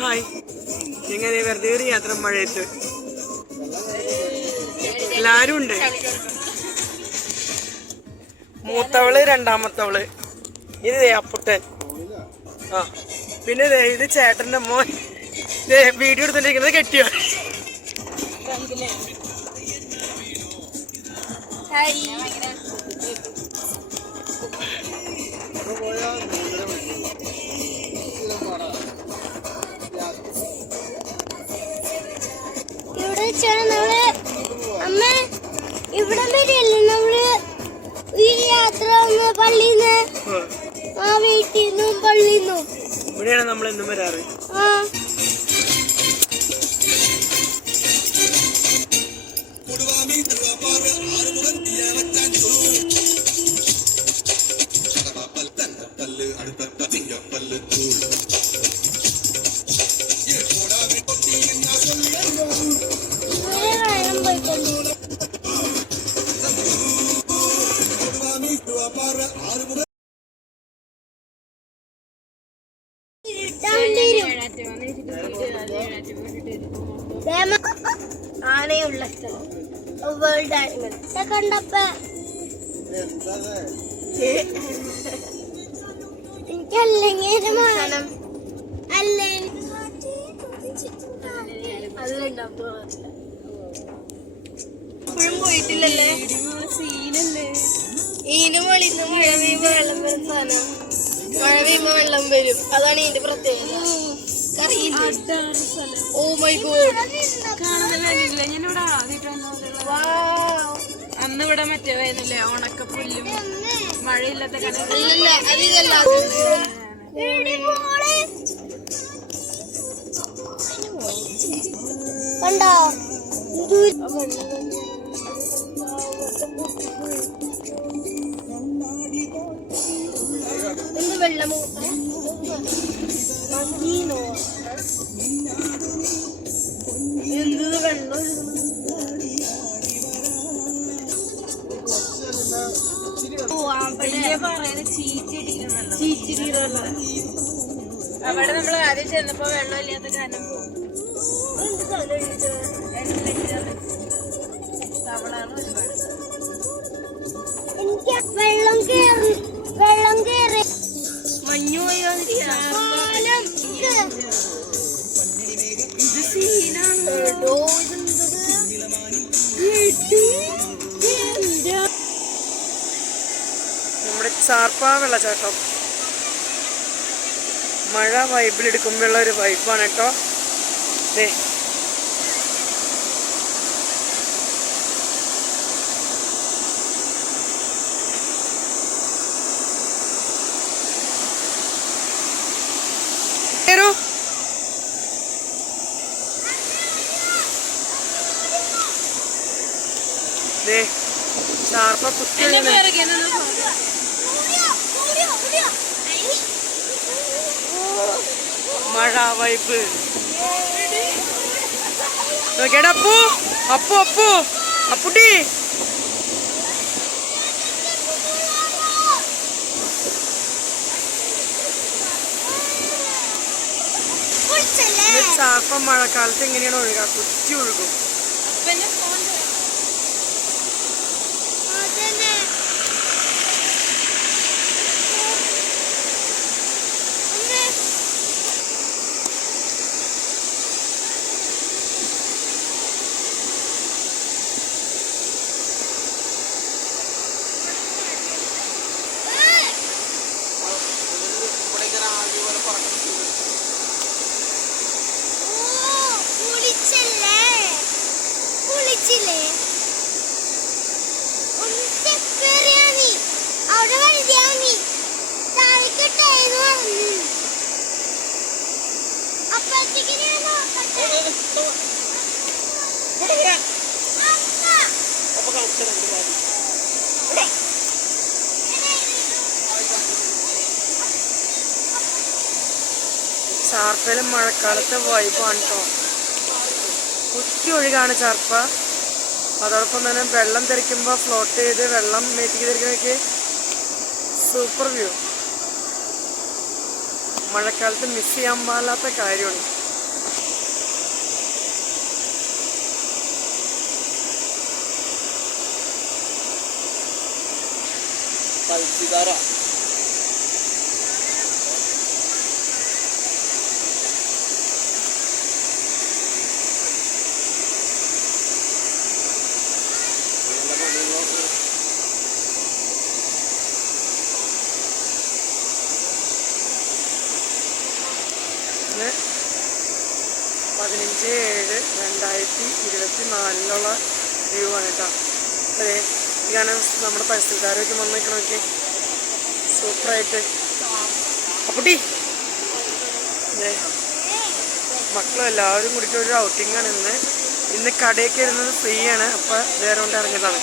Hi, എങ്ങനെ വെറുതെ ഒരു യാത്ര മഴയത്ത് എല്ലാരും ഉണ്ട്. മൂത്തവള്, രണ്ടാമത്തവള്, ഇത് അപ്പുട്ടൻ, ആ പിന്നെ ഇത് ചേട്ടന്റെ മോൻ. വീഡിയോ എടുത്തോണ്ടിരിക്കുന്നത് കെട്ടിയോ. ഇവിടെ വരില്ലേ നമ്മള് ഈ യാത്ര പള്ളിന്ന് ആ വീട്ടിൽ നിന്നും പള്ളിന്നും ഇവിടെയാണ് നമ്മൾ എന്നും വരാറ്. ആനയുള്ള സ്ഥലം വേൾഡ് ആനിമൽ കണ്ടപ്പ എനിക്കല്ലെങ്കിൽ മാനം അല്ലേ ഇപ്പോഴും പോയിട്ടില്ലല്ലേ. സീനല്ലേ ഈന് പൊളിന്ന് മഴ പെയ്യുമ്പോ വെള്ളം വരും സാധനം. മഴ പെയ്യുമ്പോ വെള്ളം വരും, അതാണ് ഇതിന്റെ പ്രത്യേകത. ഓ മൈ ഗോഡ്, അന്ന് ഇവിടെ മറ്റേ വേനല്ലേ ഉണക്കപ്പുല്ലും മഴയില്ലാത്ത കണ്ടോ എന്ത് വെള്ളം എന്ത് വെള്ളം അവിടെ നമ്മൾ ആദ്യം ചെന്നപ്പോ വെള്ളമില്ലാത്ത കാരണം തവളാണ് ഒരുപാട്. വെള്ളം കേറി മഞ്ഞു പോയോ ഇത് സീനാണ്. നമ്മുടെ ചാർപ്പ വെള്ളച്ചാട്ടം മഴ വൈബിലെടുക്കുമ്പോഴുള്ള ഒരു വൈബാണ് കേട്ടോ. ചാർപ്പ കുത്തി മഴ വൈബ് നോക്കിയാ. അപ്പു അപ്പു അപ്പു അപ്പുട്ടി ചാർപ്പ മഴക്കാലത്ത് എങ്ങനെയാണ് ഒഴുകാ? കുത്തി ഒഴുകും. ചാർപ്പയിലും മഴക്കാലത്തെ വൈബാണ് കേട്ടോ. കുത്തി ഒഴുകാണ് ചാർപ്പ. അതോടൊപ്പം തന്നെ വെള്ളം തെറിക്കുമ്പോൾ ഫ്ലോട്ട് ചെയ്ത് വെള്ളം മേത്തേക്ക് തെറിക്കുന്നതൊക്കെ സൂപ്പർ വ്യൂ. മഴക്കാലത്ത് മിസ് ചെയ്യാൻ പാടില്ലാത്ത കാര്യമാണ്. ഇന്ന് 15/7/2024 വ്യൂ ആണ് കേട്ടോ. അതെ, ഇതാണ് നമ്മുടെ പരിസരക്കാരൊക്കെ വന്നേക്കണമൊക്കെ സൂപ്പറായിട്ട്. അപ്പുട്ടി മക്കളും എല്ലാവരും കൂടിയിട്ട് ഒരു ഔട്ടിങ്ങാണ് ഇന്ന്. കടയൊക്കെ ഇരുന്നത് ഫ്രീ ആണ്. അപ്പം നേരെ കൊണ്ട് ഇറങ്ങിയതാണ്.